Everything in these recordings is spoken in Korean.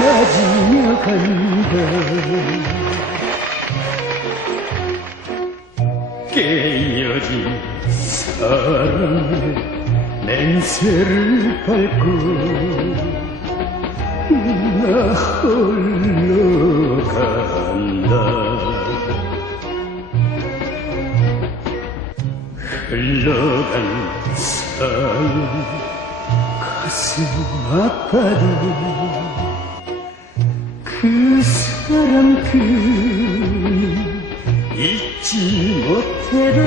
맞으며 간다. 깨어진 사랑의 맹세를 밟고 나 홀로 간다. 흘러간 사이 가슴 아파도 그 사람 그는 잊지 못해라.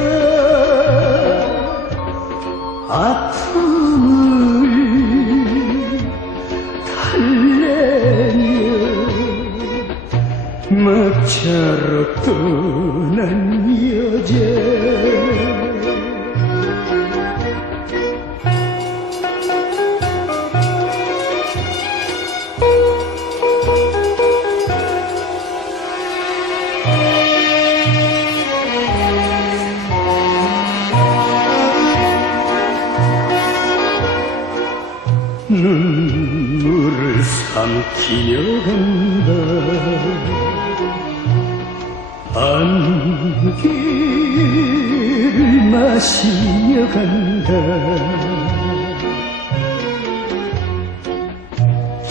아픔을 달래며 막차로 떠난 여자. 눈물을 삼키며 간다. 안개를 마시며 간다.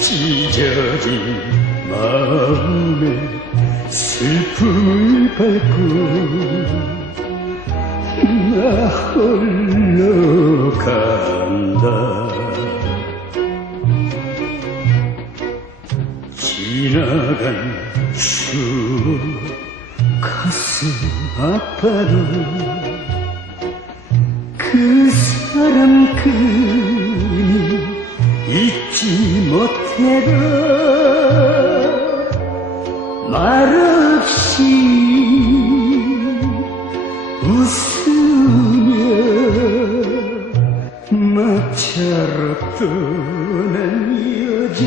찢어진 마음에 슬픔을 밟고 나 홀로 간다. 지나간 추억 가슴 아파도 그 사람 그니 잊지 못해도 말없이 웃으며 막차로 떠난 여자.